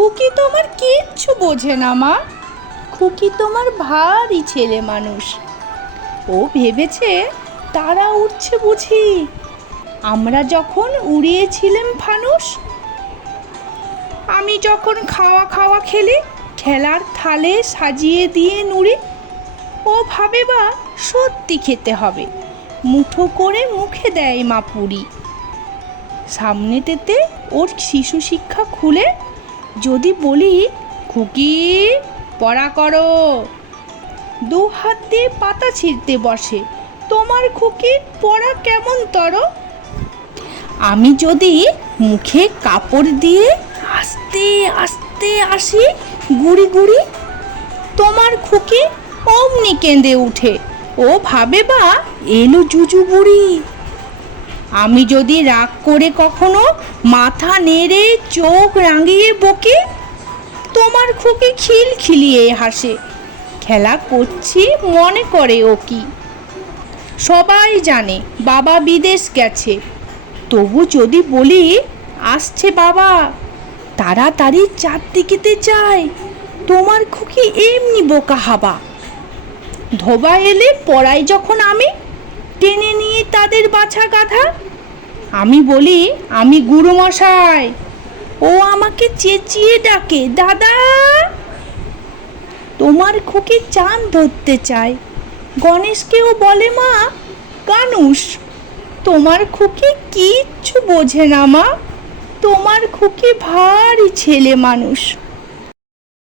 খুকি তোমার কিচ্ছু বোঝে না মা। খুকি তোমার ভারী ছেলে মানুষ। ও ভেবেছে তারা উঠছে বুঝি, আমরা যখন উড়িয়েছিলাম ফানুস। আমি যখন খাওয়া খাওয়া খেলি, খেলার থালে সাজিয়ে দিয়ে নুড়ি। ও ভাবে বা সত্যি খেতে হবে, মুঠো করে মুখে দেয় মা পুরি। সামনেতেতে ওর শিশু শিক্ষা খুলে যদি বলি, খুকি পড়া করো, দু হাত দিয়ে পাতা ছিঁড়তে বসে। তোমার খুকির পড়া কেমন তর? আমি যদি মুখে কাপড় দিয়ে আস্তে আস্তে আসি গুড়ি গুড়ি, তোমার খুকি অমনি কেঁদে উঠে। ও ভাবে বা এলো জুজু বুড়ি। আমি যদি রাগ করে কখনো মাথা নেড়ে চোখ রাঙিয়ে বকি, তোমার খুকি খিলখিলিয়ে হাসে। খেলা করছি মনে করে ও কি। সবাই জানে বাবা বিদেশ গেছে, তবু যদি বলি আসছে বাবা, তাড়াতাড়ি চারদিকেতে যায়। তোমার খুকি এমনি বোকা হাবা। ধোবা এলে পড়াই যখন আমি, টেনে নিয়ে তাদের বাছা গাধা। আমি বলি আমি গুরুমশাই, ও আমাকে চেঁচিয়ে ডাকে দাদা। তোমার খুকি চাঁদ ধরতে চায়, গণেশকেও বলে মা গানুষ। তোমার খুকি কিচ্ছু বোঝে না মা, তোমার খুকি ভারী ছেলে মানুষ।